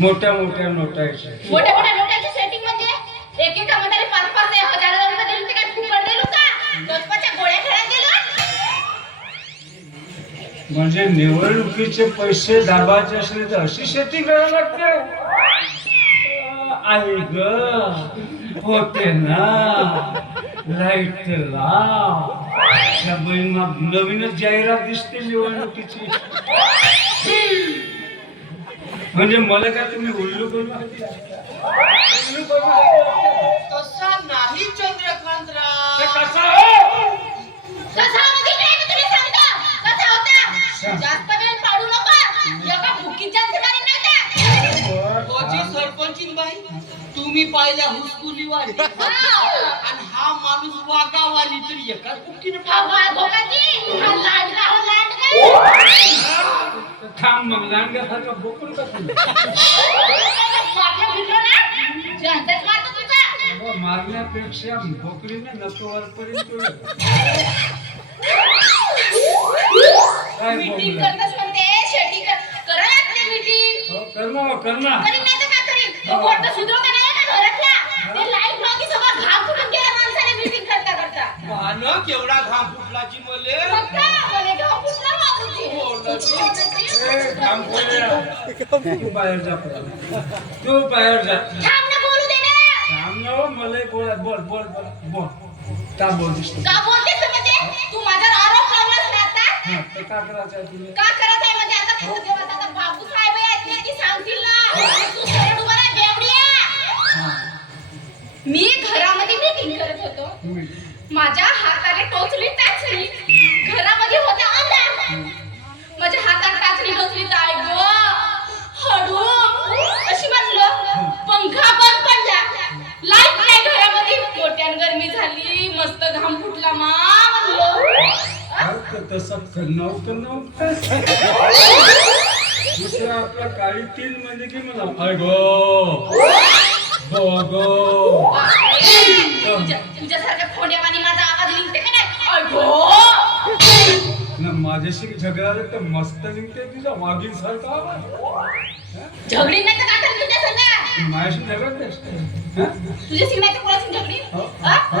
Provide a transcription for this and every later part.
मोठ्या मोठ्या नोटायचे मोठ्या मोठ्या नोटाची सेटिंग म्हणजे? एकेका मध्ये पाच पाच हजार रुपये दिले ते काय फुकट दिलो का दोस्पाच्या गोळ्या खेळायला दिलो म्हणजे निवडणुकीचे पैसे दाबायचे असले तर अशी शेती करावी लागते. आई ग होते ना. लाइट लाव. नवीनच जाहिरात दिसते निवडणुकीची म्हणजे मला काय तुम्ही उल्लू करू उल्लू करू तसा नाही चंद्रकांतराव? ते कसा हो? कसा म्हणजे काय मी तुला सांगतो? कसा होता? जास्त वेळ पाडू नका. एका भुकीच्या ठिकाणी नाही कोची सरपंचीन बाई तुम्ही पाहिल्या हुसकुली वाली आणि हा माणूस वागावाली तरी एका हा लाडका हा लाडका थांब मग लांडग्यासारखा बोकून का तुला मारलं फिरलं ना जनताच मारतो तुझा अगं, मारण्यापेक्षा भोकरीने नको वरपर्यंत काय मीटिंग. हो, कर ना कर तू बाहेर जा. तू जा. थांब ना हो, बोला बोल बोल बोल बोल. का बोलतेस तू? हा का करायचं आहे तुला मी घरामध्ये मीटिंग करत होतो. माझ्या हाताने टोचली घरामध्ये तसं करणं होतं नव्हतं. दुसरा आपला काळी तीन म्हणजे की मला अय गो. गो गो. तुझ्या तुझ्यासारख्या खोंड्यावानी माझा आवाज निघते का नाही? अगो ना माझ्याशी झगडायला तर मस्त निघते तुझा वाघीन सारखा आवाज झगडी नाही तर तुझ्या संग माझ्याशी झगडतेस हा? तुझ्या कोणाशी झगडी? हो? हा? हो?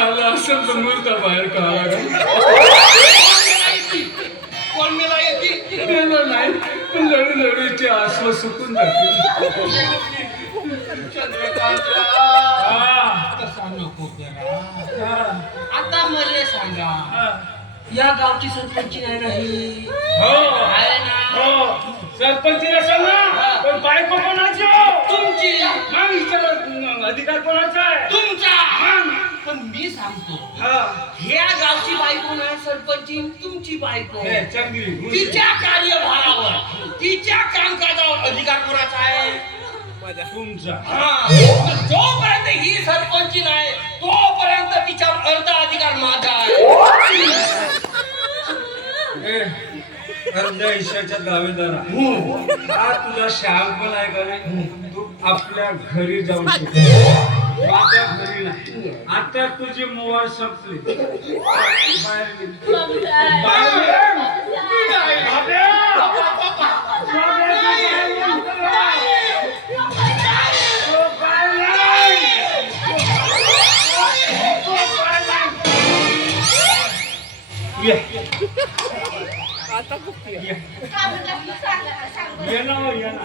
नाही झालं असं तर मुर्दा बाहेर काढा कोण मेला येते? नाही. पण लढू लढूची आसव सुकून जाते आता मला सांगा. या गावची सरपंच नाही राही हो? आहे ना? हो. सरपंच असेल ना? पण बायको कोणाची हो? तुमची. अधिकार कोणाचा आहे? पण मी सांगतो हा. ह्या गावची बायको नाही सरपंच तुमची बायको. हे, चांगली तिच्या कार्यभारावर तिच्या कामकाजावर अधिकार कोणाचा आहे? तुमचा. हा. तर जोपर्यंत ही सरपंच नाही तोपर्यंत तिच्यावर अर्ध अधिकार माझा आहे. ए, अर्ध्या हिश्श्याच्या दावेदारा हा. तुझा श्याम पण आहे का नाही? तू आपल्या घरी जाऊ शकतो. आता घरी नाही आता तुझी मोबाईल संपली बाहेर गेली. बाहेर गेली. बाहेर ये ये ना ये ना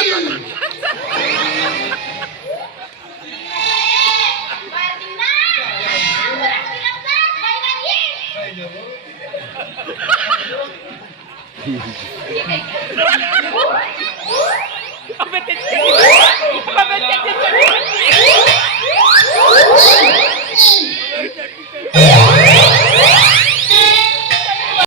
Yeah!